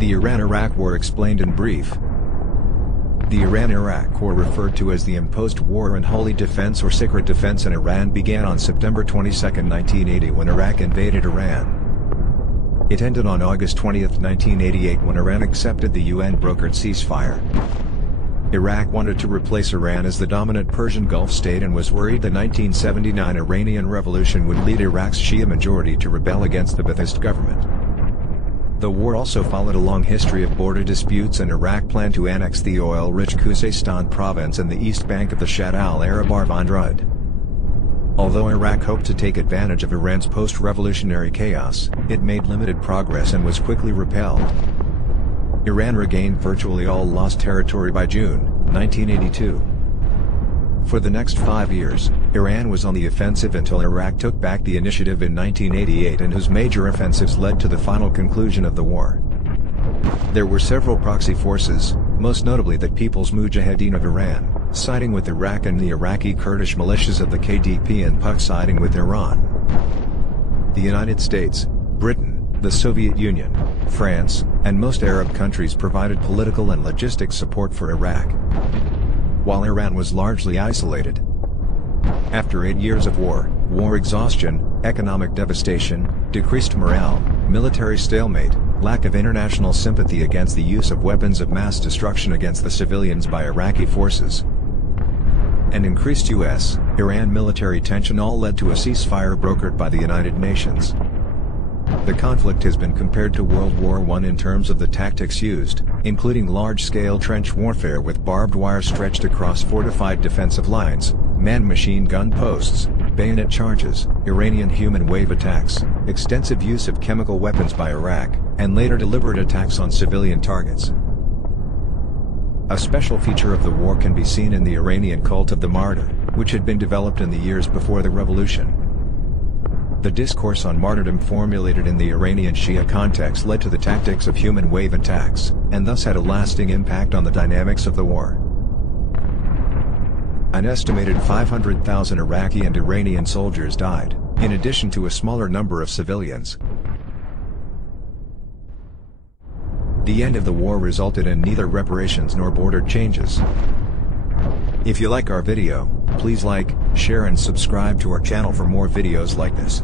The Iran-Iraq War explained in brief. The Iran-Iraq War, referred to as the Imposed War in Holy Defense or Secret Defense in Iran, began on September 22, 1980 when Iraq invaded Iran. It ended on August 20, 1988 when Iran accepted the UN-brokered ceasefire. Iraq wanted to replace Iran as the dominant Persian Gulf state and was worried the 1979 Iranian Revolution would lead Iraq's Shia majority to rebel against the Ba'athist government. The war also followed a long history of border disputes, and Iraq planned to annex the oil-rich Khuzestan province and the east bank of the Shatt al-Arab Arvandrud. Although Iraq hoped to take advantage of Iran's post-revolutionary chaos, it made limited progress and was quickly repelled. Iran regained virtually all lost territory by June 1982. For the next 5 years, Iran was on the offensive until Iraq took back the initiative in 1988, and whose major offensives led to the final conclusion of the war. There were several proxy forces, most notably the People's Mujahideen of Iran, siding with Iraq, and the Iraqi Kurdish militias of the KDP and PUK siding with Iran. The United States, Britain, the Soviet Union, France, and most Arab countries provided political and logistic support for Iraq, while Iran was largely isolated. After 8 years of war exhaustion, economic devastation, decreased morale, military stalemate, lack of international sympathy against the use of weapons of mass destruction against the civilians by Iraqi forces, and increased U.S.-Iran military tension, all led to a ceasefire brokered by the United Nations. The conflict has been compared to World War I in terms of the tactics used, including large-scale trench warfare with barbed wire stretched across fortified defensive lines, manned machine gun posts, bayonet charges, Iranian human wave attacks, extensive use of chemical weapons by Iraq, and later deliberate attacks on civilian targets. A special feature of the war can be seen in the Iranian cult of the martyr, which had been developed in the years before the revolution. The discourse on martyrdom formulated in the Iranian Shia context led to the tactics of human wave attacks, and thus had a lasting impact on the dynamics of the war. An estimated 500,000 Iraqi and Iranian soldiers died, in addition to a smaller number of civilians. The end of the war resulted in neither reparations nor border changes. If you like our video, please like, share and subscribe to our channel for more videos like this.